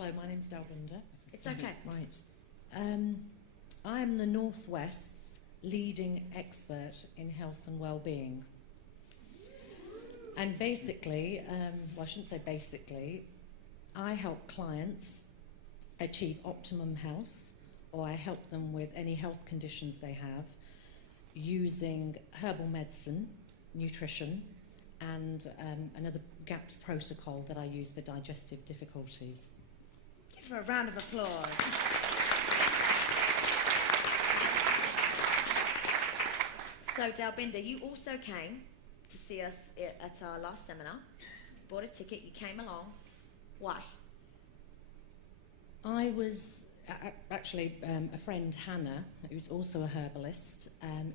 Hello, my name's Dalbinder. It's okay. Right. I am the Northwest's leading expert in health and well-being. And basically, well, I shouldn't say basically, I help clients achieve optimum health, or I help them with any health conditions they have using herbal medicine, nutrition, and another GAPS protocol that I use for digestive difficulties. Give her a round of applause. So, Dalbinder, you also came to see us at our last seminar. You bought a ticket, you came along. Why? I was actually a friend, Hannah, who's also a herbalist,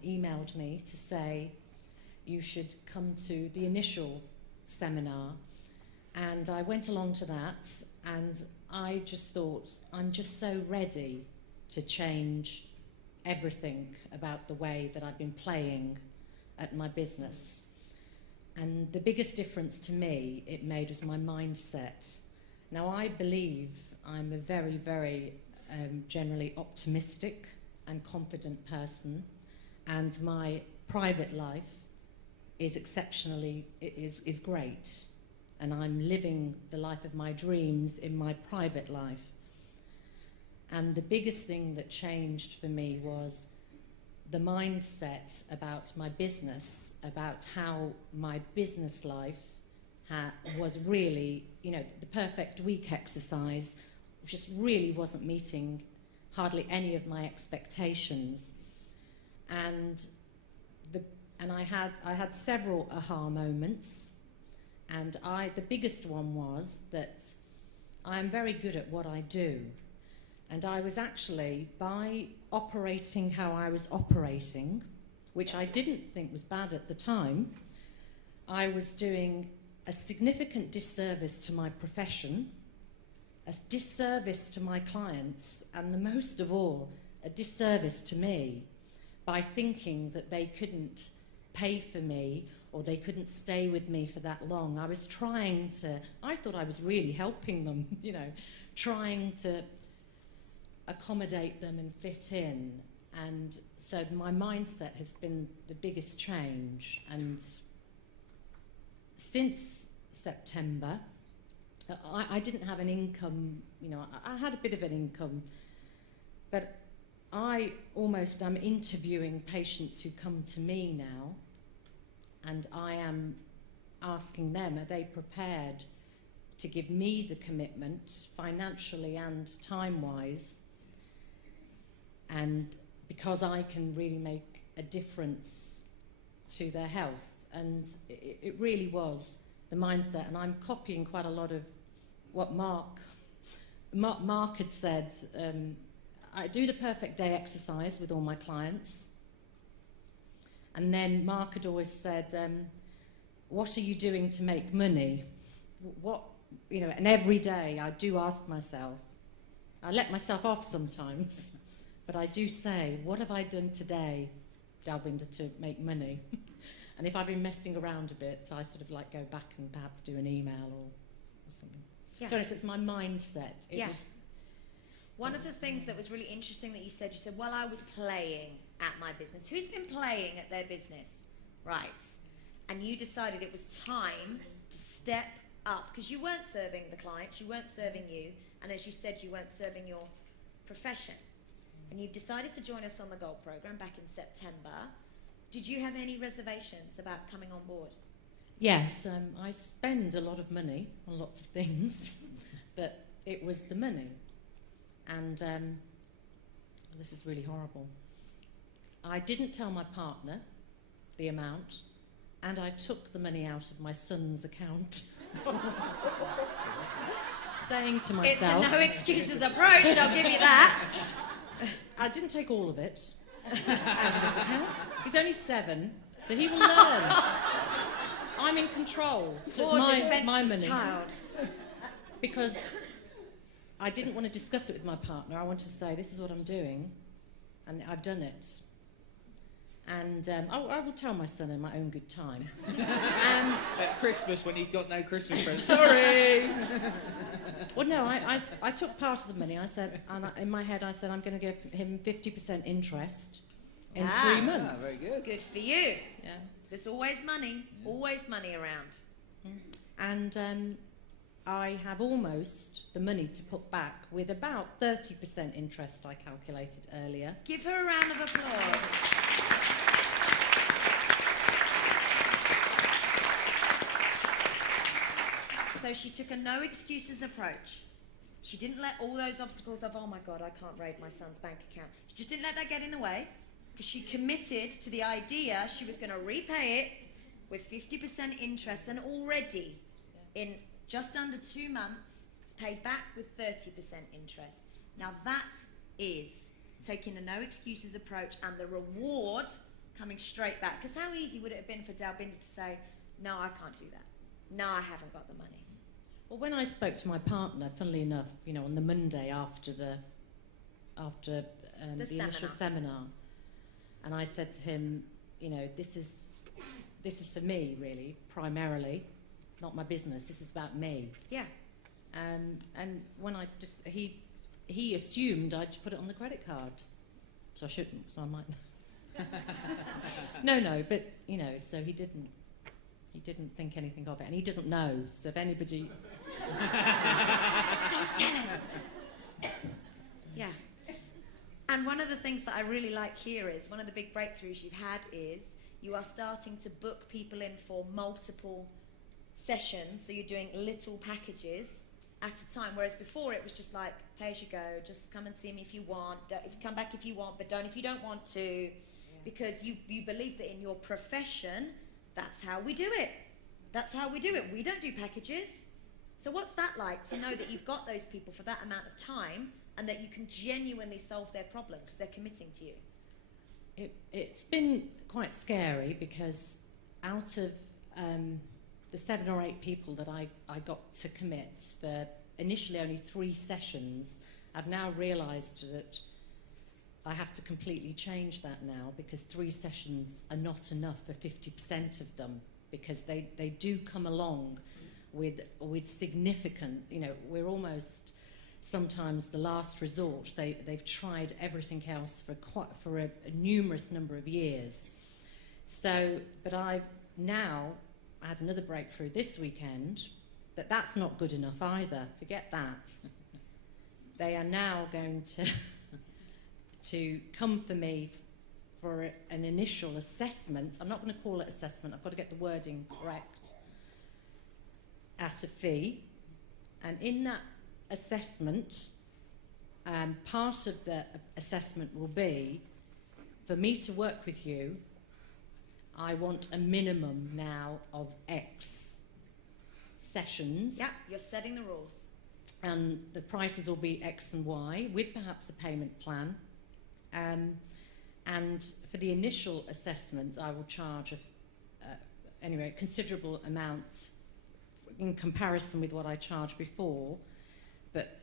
emailed me to say you should come to the initial seminar, and I went along to that, and I just thought, I'm just so ready to change everything about the way that I've been playing at my business. And the biggest difference to me it made was my mindset. Now, I believe I'm a very, very generally optimistic and confident person, and my private life is exceptionally, is great, and I'm living the life of my dreams in my private life. And the biggest thing that changed for me was the mindset about my business, about how my business life was really, you know, the perfect week exercise just really wasn't meeting hardly any of my expectations. And I had several aha moments, and the biggest one was that I'm very good at what I do. And I was actually, by operating how I was operating, which I didn't think was bad at the time, I was doing a significant disservice to my profession, a disservice to my clients, and the most of all, a disservice to me, by thinking that they couldn't pay for me or they couldn't stay with me for that long. I thought I was really helping them, you know, trying to accommodate them and fit in. And so my mindset has been the biggest change. And since September, I didn't have an income, you know, I had a bit of an income, but I almost am interviewing patients who come to me now, and I am asking them, are they prepared to give me the commitment, financially and time-wise, and because I can really make a difference to their health. And it really was the mindset, and I'm copying quite a lot of what Mark had said. I do the perfect day exercise with all my clients, and then Mark had always said, what are you doing to make money? What, you know, and every day I do ask myself, I let myself off sometimes, but I do say, what have I done today, Dalbinder, to make money? And if I've been messing around a bit, I sort of like go back and perhaps do an email or something. Yeah. So it's my mindset. One of the things that was really interesting that you said, well, I was playing at my business. Who's been playing at their business? Right. And you decided it was time to step up, because you weren't serving the clients, you weren't serving you, and as you said, you weren't serving your profession. And you've decided to join us on the Gold Programme back in September. Did you have any reservations about coming on board? Yes, I spend a lot of money on lots of things, but it was the money. And this is really horrible. I didn't tell my partner the amount, and I took the money out of my son's account. Saying to myself... It's a no excuses approach, I'll give you that. I didn't take all of it out of his account. He's only 7, so he will learn. I'm in control. So it's my money. Child. Because I didn't want to discuss it with my partner. I wanted to say, this is what I'm doing, and I've done it. And I will tell my son in my own good time. At Christmas, when he's got no Christmas presents. Sorry! Well, no, I took part of the money. I said, and in my head, I said, I'm going to give him 50% interest in 3 months. Very good. Good for you. Yeah. There's always money around. And I have almost the money to put back with about 30% interest I calculated earlier. Give her a round of applause. So she took a no excuses approach. She didn't let all those obstacles of, oh my God, I can't raid my son's bank account. She just didn't let that get in the way, because she committed to the idea she was going to repay it with 50% interest, and already in just under 2 months, it's paid back with 30% interest. Now that is taking a no excuses approach, and the reward coming straight back. Because how easy would it have been for Dalbinder to say, no, I can't do that. No, I haven't got the money. Well, when I spoke to my partner, funnily enough, on the Monday after the initial seminar, and I said to him, this is for me, really, primarily, not my business. This is about me. Yeah. And when he assumed I'd put it on the credit card, so I shouldn't. So I might. No, but so he didn't. He didn't think anything of it, and he doesn't know. So if anybody, don't tell him. Yeah. And one of the things that I really like here is, one of the big breakthroughs you've had is you are starting to book people in for multiple sessions. So you're doing little packages at a time, whereas before it was just like pay as you go. Just come and see me if you want. Come back if you want, but don't if you don't want to, yeah. Because you believe that in your profession. That's how we do it. That's how we do it. We don't do packages. So what's that like, to know that you've got those people for that amount of time and that you can genuinely solve their problem because they're committing to you? It's been quite scary, because out of the 7 or 8 people that I got to commit for initially only 3 sessions, I've now realised that I have to completely change that now, because 3 sessions are not enough for 50% of them, because they do come along with significant, we're almost sometimes the last resort. They've tried everything else for a numerous number of years. So, but I've now had another breakthrough this weekend that's not good enough either. Forget that. They are now going to come for me for an initial assessment. I'm not going to call it assessment. I've got to get the wording correct. At a fee. And in that assessment, part of the assessment will be, for me to work with you, I want a minimum now of X sessions. Yeah, you're setting the rules. And the prices will be X and Y, with perhaps a payment plan. And for the initial assessment, I will charge a considerable amount in comparison with what I charged before. But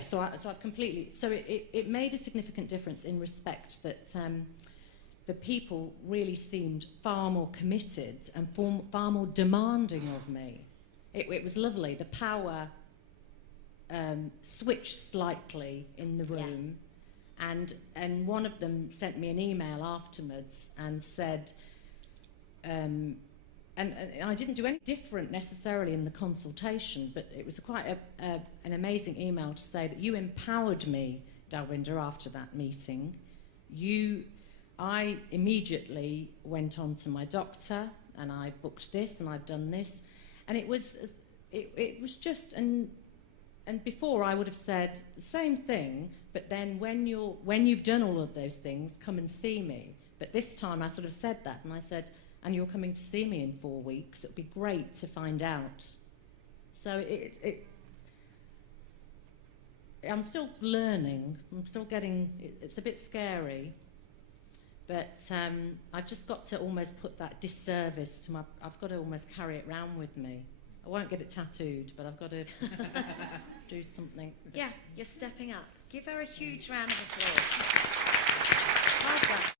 so I've completely. So it made a significant difference in respect that the people really seemed far more committed and far more demanding of me. It was lovely. The power switched slightly in the room. Yeah. And one of them sent me an email afterwards and said, and I didn't do any different necessarily in the consultation, but it was quite an amazing email to say that you empowered me, Dalbinder, after that meeting. I immediately went on to my doctor, and I booked this, and I've done this, and it was just and before I would have said the same thing, but then when you've done all of those things, come and see me. But this time I sort of said that, and I said, and you're coming to see me in 4 weeks. It would be great to find out. So I'm still learning. I'm still getting. It's a bit scary, but I've just got to almost put that disservice to my. I've got to almost carry it around with me. I won't get it tattooed, but I've got to do something. Yeah, you're stepping up. Give her a huge round of applause. Well done.